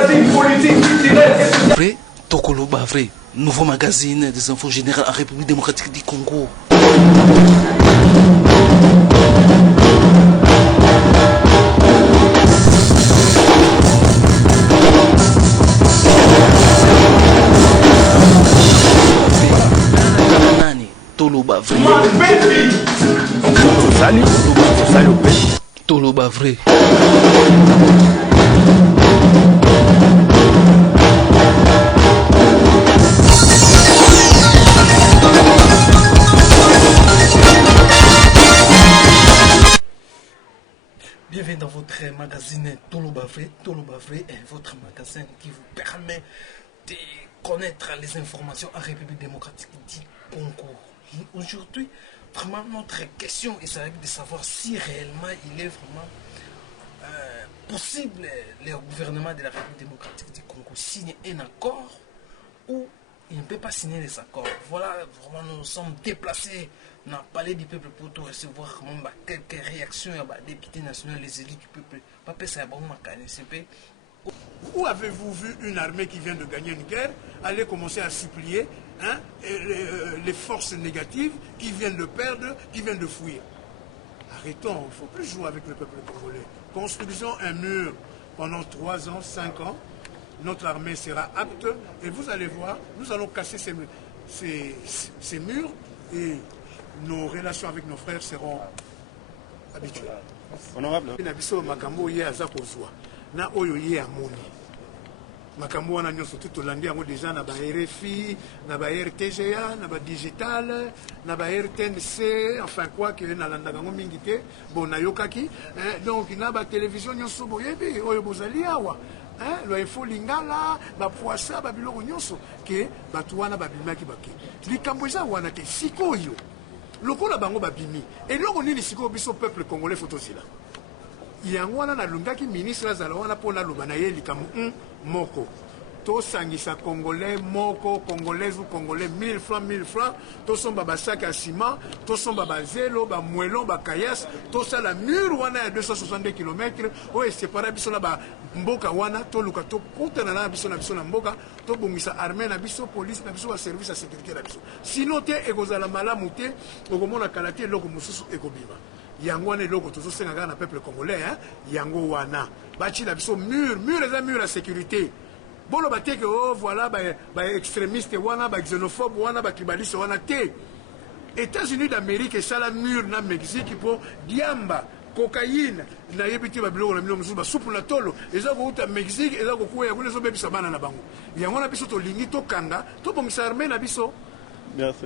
magazine politique culturel. Vrai, Tokoloba vrai, nouveau magazine des infos générales en République démocratique du Congo. Toloba vrai. Salut, Toloba vrai. Bienvenue dans votre magazine Toloba vrai. Toloba vrai est votre magazine qui vous permet de connaître les informations en République démocratique du Congo. Aujourd'hui, vraiment notre question est de savoir si réellement il est vraiment possible le gouvernement de la République démocratique du Congo signe un accord ou il ne peut pas signer les accords. Voilà, vraiment nous sommes déplacés dans le palais du peuple pour tout recevoir quelques réactions des députés nationaux, les élus du peuple. Où avez-vous vu une armée qui vient de gagner une guerre aller commencer à supplier les forces négatives qui viennent de perdre, qui viennent de fuir? Arrêtons, il ne faut plus jouer avec le peuple congolais. Construisons un mur pendant 3 ans, 5 ans. Notre armée sera apte et vous allez voir, nous allons casser ces murs et nos relations avec nos frères seront habituelles. Honorable. Na oyo ye amoni makambo wana nyonso tutolandi yango deja na ba RFI na ba RTGA na ba digital na ba RTNC enfin quoi que nalandaka yango mingi te bon nayokaki donc na ba télévision nyonso boyebi oyo bozali awa lo info lingala ba poisa ba biloko nyonso ke bato wana babimaki bake likambo eza wana te sikoyo lokola bango babimi eloko nini sikoyo biso peuple congolais fotozila yango wana nalungaki ministre azala wana mpona loba na ye likambo moko tosangisa congolais moko congolaise ou congolais 1000 francs 1000 francs tosomba basaki ya ciment tosomba bazelo bamwelon bakayas tosala mur wana ya 262 km oyo esepara biso na bamboka wana toluka tokutana na biso na mboka tobongisa armée na biso police na biso baservice ya sécurité na biso sino te ekozala malamu te okomona kala te eloko mosusu ekobima yango wana eloko tozosenga kaka na peuple congolais yango wana bacila biso mur eza mur ya sécurité boloba te ke oh voilà baextrémiste wana baxénophobe wana batribaliste wana te États-Unis d'Amérique esala mur na Mexique mpo diamba cocaïne nayebi te babiloko na bino mosusu basupu na tolo eza kouta Mexique eza kokuya kuna ezobebisa bana na bango yango na biso tolingi tokanga tobongisa armée na biso. Merci.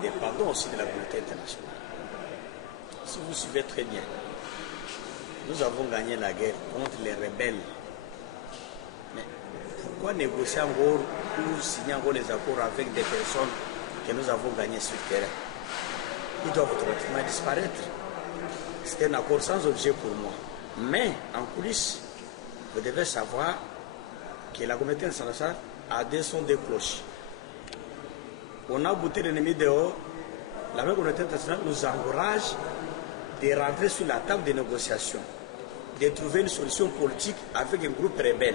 Dépendons aussi de la communauté internationale. Si vous suivez très bien, nous avons gagné la guerre contre les rebelles. Mais pourquoi négocier encore ou signer encore les accords avec des personnes que nous avons gagnées sur le terrain? Ils doivent automatiquement disparaître. C'est un accord sans objet pour moi. Mais en coulisses, vous devez savoir que la communauté internationale a des sons de cloche. On a bouté l'ennemi dehors, la même communauté internationale nous encourage de rentrer sur la table des négociations, de trouver une solution politique avec un groupe rebelle.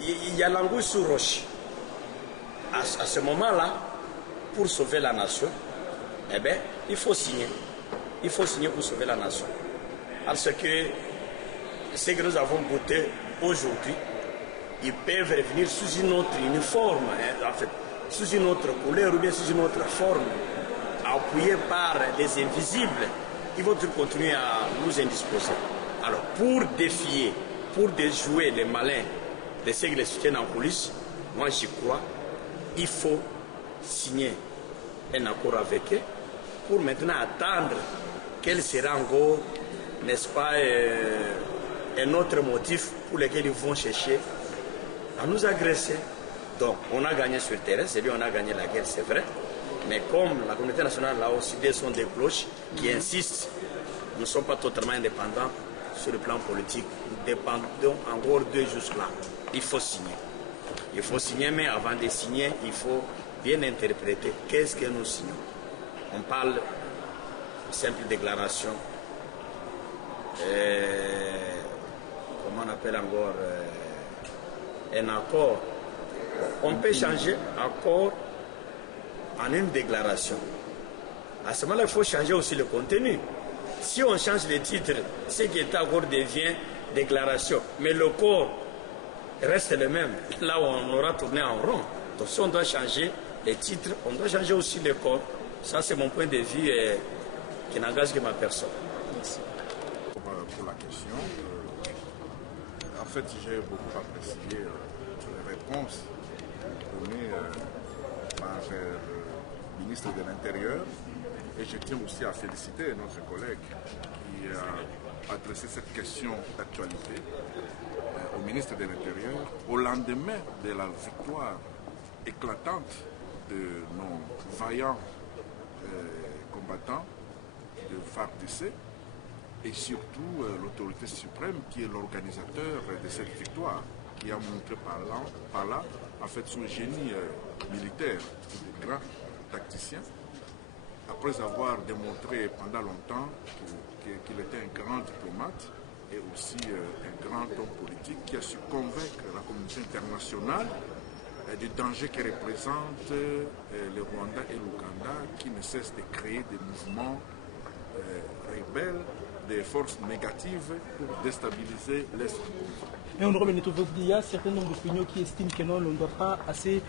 Il y a l'anguille sous roche. À ce moment-là, pour sauver la nation, eh bien, il faut signer. Il faut signer pour sauver la nation. Parce que ce que nous avons bouté aujourd'hui, ils peuvent revenir sous une autre uniforme, en fait, sous une autre couleur ou bien sous une autre forme, appuyés par les invisibles, ils vont continuer à nous indisposer. Alors, pour défier, pour déjouer les malins de ceux qui les soutiennent en coulisses, moi j'y crois, il faut signer un accord avec eux pour maintenant attendre quel sera encore, n'est-ce pas, un autre motif pour lequel ils vont chercher à nous agresser. Donc, on a gagné sur le terrain, c'est lui, on a gagné la guerre, c'est vrai. Mais comme la communauté nationale a aussi des sons de cloche qui insistent, nous ne sommes pas totalement indépendants sur le plan politique. Nous dépendons encore d'eux jusque-là. Il faut signer. Il faut signer, mais avant de signer, il faut bien interpréter qu'est-ce que nous signons. On parle de simple déclaration. comment on appelle encore, un accord. On peut changer accord en une déclaration. À ce moment-là, il faut changer aussi le contenu. Si on change les titres, ce qui est accord devient déclaration. Mais le corps reste le même. Là où on aura tourné en rond. Donc si on doit changer les titres, on doit changer aussi le corps. Ça, c'est mon point de vue qui n'engage que ma personne. Merci. Pour la question, en fait, j'ai beaucoup apprécié les réponses données par le ministre de l'Intérieur. Et je tiens aussi à féliciter notre collègue qui a adressé cette question d'actualité au ministre de l'Intérieur au lendemain de la victoire éclatante de nos vaillants combattants de FARDC et surtout l'autorité suprême qui est l'organisateur de cette victoire, qui a montré par là en fait son génie militaire, de grand tacticien, après avoir démontré pendant longtemps qu'il était un grand diplomate et aussi un grand homme politique qui a su convaincre la communauté internationale du danger que représentent le Rwanda et l'Ouganda qui ne cessent de créer des mouvements rebelles, des forces négatives pour déstabiliser l'Est. Mais on il y a un certain nombre d'opinions qui estiment que non, on ne doit pas assez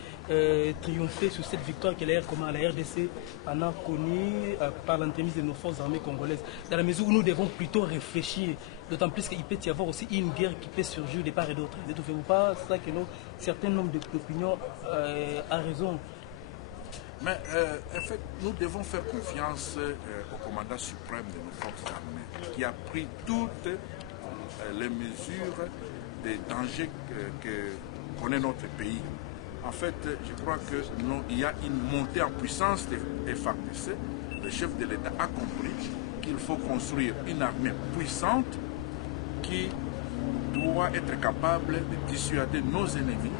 triompher sur cette victoire que la RDC en a connue par l'entremise de nos forces armées congolaises. Dans la mesure où nous devons plutôt réfléchir, d'autant plus qu'il peut y avoir aussi une guerre qui peut surgir de part et d'autre. Ne trouvez-vous pas ça que non, certain nombre d'opinions a raison? Mais en fait, nous devons faire confiance au commandant suprême de nos forces armées, qui a pris toutes les mesures des dangers que connaît notre pays. En fait, je crois qu'il y a une montée en puissance des FARDC. Le chef de l'État a compris qu'il faut construire une armée puissante qui doit être capable de dissuader nos ennemis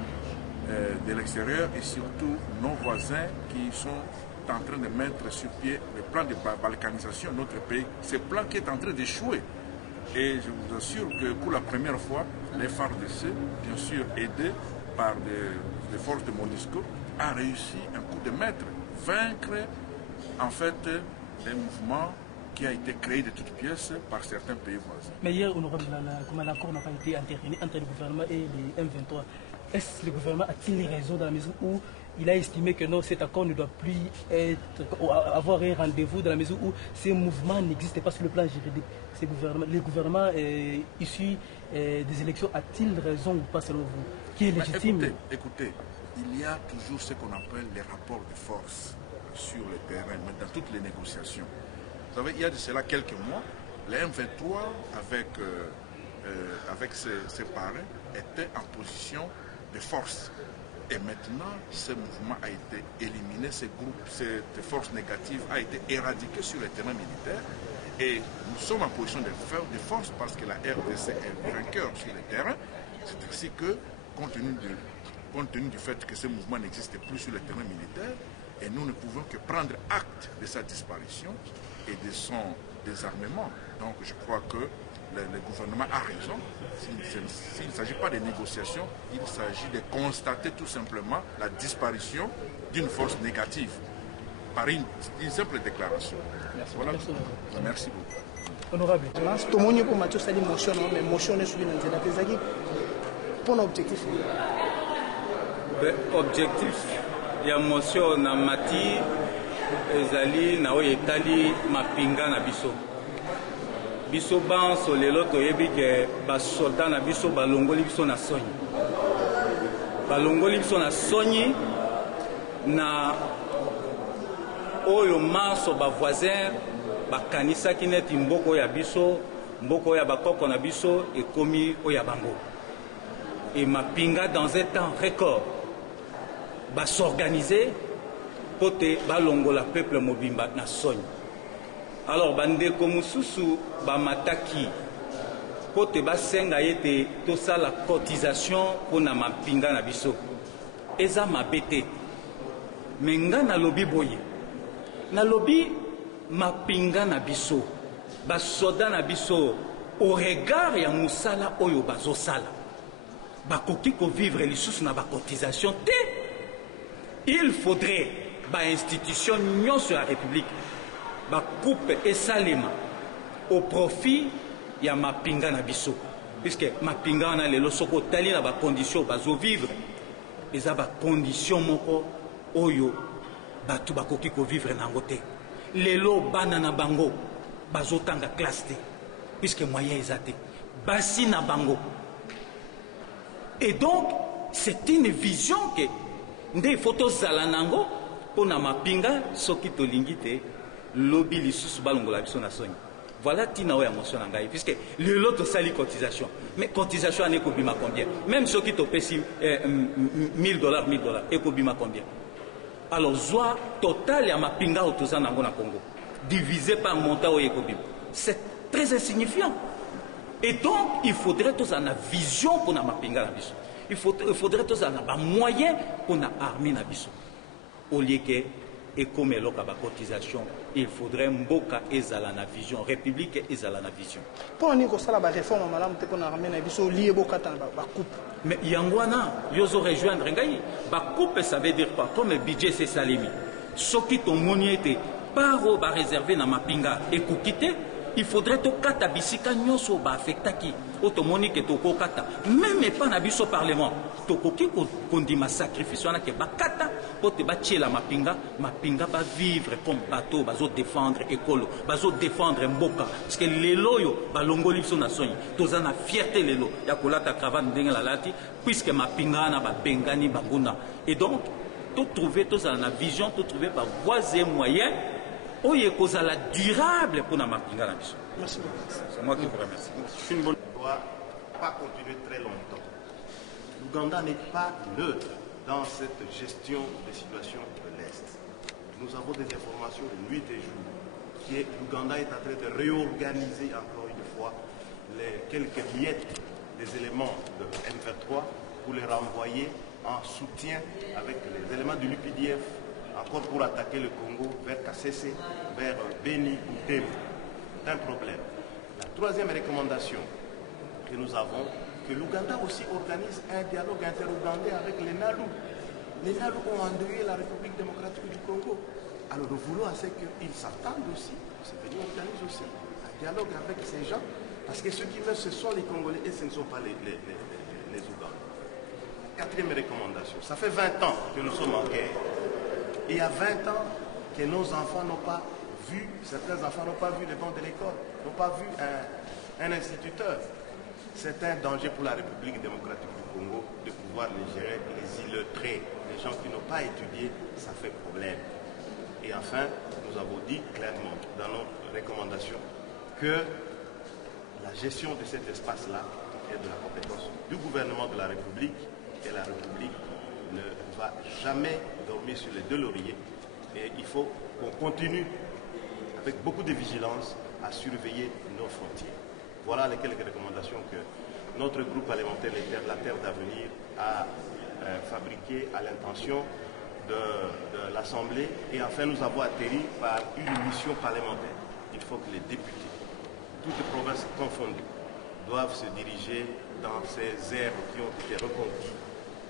de l'extérieur et surtout nos voisins qui sont en train de mettre sur pied le plan de balkanisation de notre pays. Ce plan qui est en train d'échouer. Et je vous assure que pour la première fois, les FARDC, bien sûr aidés par des forces de MONUSCO, a réussi un coup de maître, vaincre en fait des mouvements qui a été créé de toutes pièces par certains pays voisins. Mais hier, honorable, comment l'accord n'a pas été entériné entre le gouvernement et les M23. Est-ce que le gouvernement a-t-il raison dans la mesure où il a estimé que non, cet accord ne doit plus avoir un rendez-vous dans la mesure où ces mouvements n'existent pas sur le plan juridique? Le gouvernement issu des élections a-t-il raison ou pas selon vous? Qui est légitime? Écoutez, il y a toujours ce qu'on appelle les rapports de force sur le terrain, mais dans toutes les négociations. Vous savez, il y a de cela quelques mois, les M23 avec ses parrains étaient en position de force. Et maintenant, ce mouvement a été éliminé, ces groupes, cette force négative a été éradiquée sur le terrain militaire. Et nous sommes en position de force parce que la RDC est vainqueur sur le terrain. C'est ainsi que, compte tenu du fait que ce mouvement n'existe plus sur le terrain militaire, et nous ne pouvons que prendre acte de sa disparition et de son désarmement. Donc je crois que le gouvernement a raison. S'il ne s'agit pas de négociations, il s'agit de constater tout simplement la disparition d'une force négative par une simple déclaration. Merci. Voilà. Merci beaucoup. Honorable. Tout le monde pour Mathieu Sali motion, mais motion est suivie dans la pesaki. Pour l'objectif. Objectif, il y a motion na mati ezali na oyetali mapinga na biso. Biso banso lelo toyebi ke basoldat na biso balongoli biso na sonyi. Balongoli biso na sonyi na oyo marso ba voisin bakanisaki neti mboko ya biso, mboko ya bakoko na biso ekomi oya bango. Et mapinga dans un temps record va s'organiser pour te balongola peuple mobimba na sonyi. Alors bandeko mususu ba mataki pour te basenga yete to ça la cotisation pour na mapinga na biso. Eza mabete. Menga na lobi boye. Na lobi mapinga na biso. Ba soda na biso au regard ya musala oyo bazosala bakoki kovivre lisusu na bacotisation te. Il faudrait institution nyonso ya république coupe esalema au profit ya mapinga na biso, puisque mapinga wana lelo soko otali na bacondition bazovivre eza bacondition moko oyo bato bakoki kovivre nango te. Lelo bana na bango bazotanga classe te puisque moyen eza te, basi na bango. Et donc c'est une vision que nde faut tozala nango pona mapinga soki tolingi te lobi lisusu balongola biso na soni. Voilà tina oya motion na ngai, puisque lelo tosali cotisation, mais cotisation ane kobima combien? Même soki topesi $1000 ekobima combien? Alors zwa total ya mapinga oyo toza nango na Congo divisé par montant oyo ekobima, c'est très insignifiant. Et donc il faudrait tous en vision pour na mapinga na biso, il faudrait tous en moyen pour na armée na biso, au lieu que et comme l'eau à cotisation, il faudrait mboka ezala na vision, république ezala na vision. Pour nous ça la réforme madame te qu'on a ramené na biso lié boka tan ba coupe. Mais yangwana yozo rejoindre ngai ba coupe, ça veut dire quoi? Comme le budget c'est salimi, soki ton moniete paro ba réservé na mapinga et kukite, il faudrait to kata bisika nyonso ba affectaki automoni ke to ko kata même pas na biso parlement to koki kondima sacrifice wana ke bakata pote ba tiela mapinga ba vivre comme bateau bazo défendre écolo bazo défendre mboka, parce que lelo yo balongoli biso na soni toza na fierté lelo ya kolata cravate ndenge la lati puisque mapinga na ba bengani banguna. Et donc to trouver to za na vision, to trouver par voies et moyens oye kozala durable pour na mapinga na biso. Merci beaucoup. C'est moi qui vous remercie. On ne doit pas continuer très longtemps. L'Ouganda n'est pas neutre dans cette gestion des situations de l'Est. Nous avons des informations de nuit et jour qui l'Ouganda est en train de réorganiser encore une fois les quelques miettes des éléments de M23 pour les renvoyer en soutien avec les éléments de l'UPDF encore pour attaquer le Congo vers Kassese, vers Beni ou Demu. C'est un problème. La troisième recommandation que nous avons, que l'Ouganda aussi organise un dialogue inter-ougandais avec les Nalou. Les Nalou ont endeuillé la République démocratique du Congo. Alors nous voulons à ce qu'ils s'attendent aussi, c'est venir organiser aussi un dialogue avec ces gens, parce que ceux qui veulent, ce sont les Congolais et ce ne sont pas les Ougandais. Quatrième recommandation, ça fait 20 ans que nous sommes en guerre. Il y a 20 ans que nos enfants n'ont pas vu, certains enfants n'ont pas vu les bancs de l'école, n'ont pas vu un instituteur. C'est un danger pour la République démocratique du Congo de pouvoir les gérer, les illettrés, les gens qui n'ont pas étudié, ça fait problème. Et enfin, nous avons dit clairement dans nos recommandations que la gestion de cet espace-là est de la compétence du gouvernement de la République, et la République ne va jamais dormir sur les deux lauriers. Et il faut qu'on continue avec beaucoup de vigilance à surveiller nos frontières. Voilà les quelques recommandations que notre groupe parlementaire La Terre d'Avenir a fabriquées à l'intention de l'Assemblée. Et enfin, nous avons atterri par une mission parlementaire. Il faut que les députés, toutes les provinces confondues, doivent se diriger dans ces aires qui ont été reconquis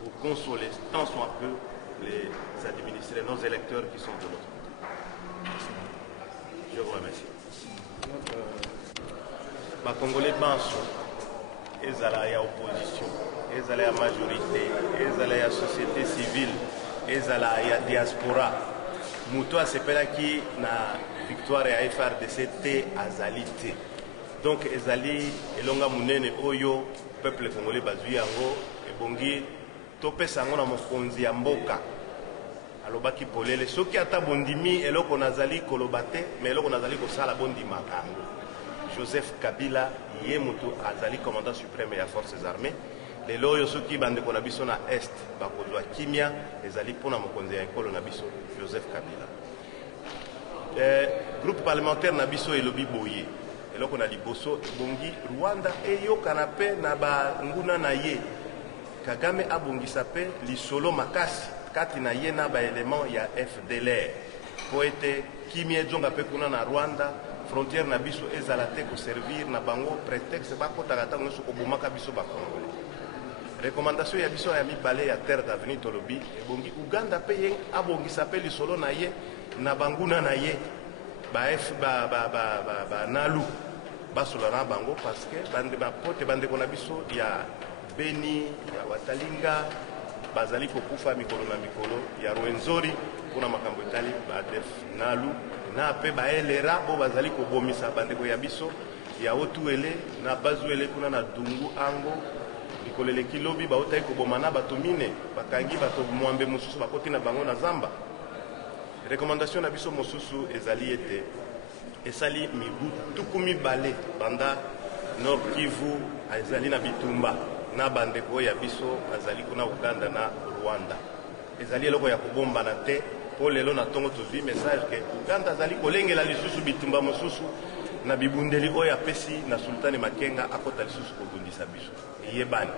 pour consoler tant soit peu les administrés, nos électeurs qui sont de notre côté. Je vous remercie. Les Congolais banso, ezala ya opposition, ezala ya majorité, ezala ya société civile, ezala ya diaspora. Muto asepelaki na victoire ya FRDC te azali te. Donc ezali elonga munene oyo peuple congolais bazwi yango ebongi topesa yango na mokonzi ya mboka alobaki polele soki ata bondimi eloko nazali koloba te mais eloko nazali kosala bondimaka yango. Joseph Kabila ye moto azali commandant suprême ya forces armées lelo oyo soki bandeko na biso na est bakozwa kimia ezali mpona mokonzi ya ekolo na biso Joseph Kabila. Groupe parlementaire na biso elobi boye eloko na liboso ebongi Rwanda eyokana pe na banguna na ye Kagame abongisa pe lisolo makasi kati na ye na ba element ya FDLR po ete kimia ejonga pe kuna na Rwanda frontière na biso ezala te ko servir na bango prétexte bakotaka ntango nyonso kobomaka biso bakongole. Recommandation ya biso ya mibale ya terre d'avenir tolobi ebongi Uganda mpe ye abongisa mpe lisolo na ye na banguna na ye nalu basola na bango parce que bapote bandeko na biso ya Beni ya Watalinga bazali kokufa mikolo na mikolo ya Rwenzori mpona makambo etali badef nalu na mpe baelera bo bazali kobomisa bandeko ya biso ya Otuele na Bazuele kuna na Dungu Ango mikolo eleki lobi baotaki koboma na bato mine bakangi bato mwambe mosusu bakoti na bango na zamba. Recommandation na biso mosusu ezali ete esali mibu tuku mibale banda Nord Kivu ezali na bitumba na bandeko ya biso azali kuna Uganda na Rwanda ezali eloko ya kobombana te po lelo na ntongo tozwi message ke Uganda azali kolengela lisusu bitumba mosusu na bibundeli oyo apesi na Sultani Makenga akota lisusu kobundisa biso eyebani.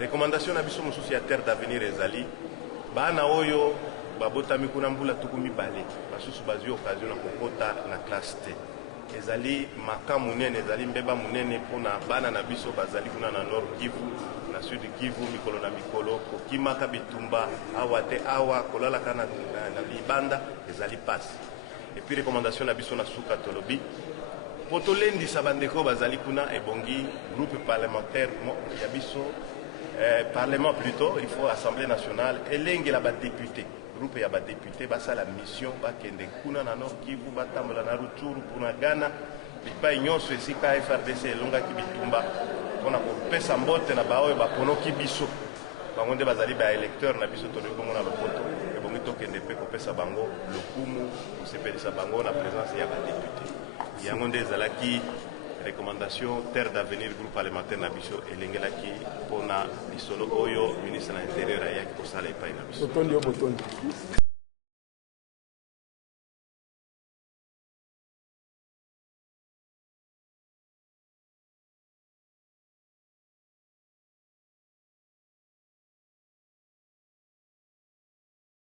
Recommandation na biso mosusu ya terre d'avenir ezali bana oyo babotami kuna mbula tuku mibale basusu bazwi occasion na kokota na classe te ezali maka munene ezali mbeba munene mpona bana na biso bazali kuna na Nord Kivu na Sud Kivu mikolo na mikolo kokimaka bitumba awa te awa kolalaka na libanda ezali pasi. Et puis recommandation na biso na suka tolobi po tolendisa bandeko bazali kuna ebongi groupe parlementaire ya biso parlement plutôt il faut assemblée nationale elengela badéputé groupe ya badéputé basala mission bakende kuna na Nord Kivu batambola na Rutshuru kuna Ghana bipai nyonso esika FRDC elongaki bitumba mpona kopesa mbote na baoyo baponoki biso bango nde bazali baélecteur na biso tolobi bongo na lopoto ebongi tokende mpe kopesa bango lokumu kosepelisa bango na présence ya badéputé yango nde ezalaki recommandation terre d'avenir groupe parlementaire na biso elengelaki mpona lisolo oyo ministre na intérieur ayaki kosala epai na biso.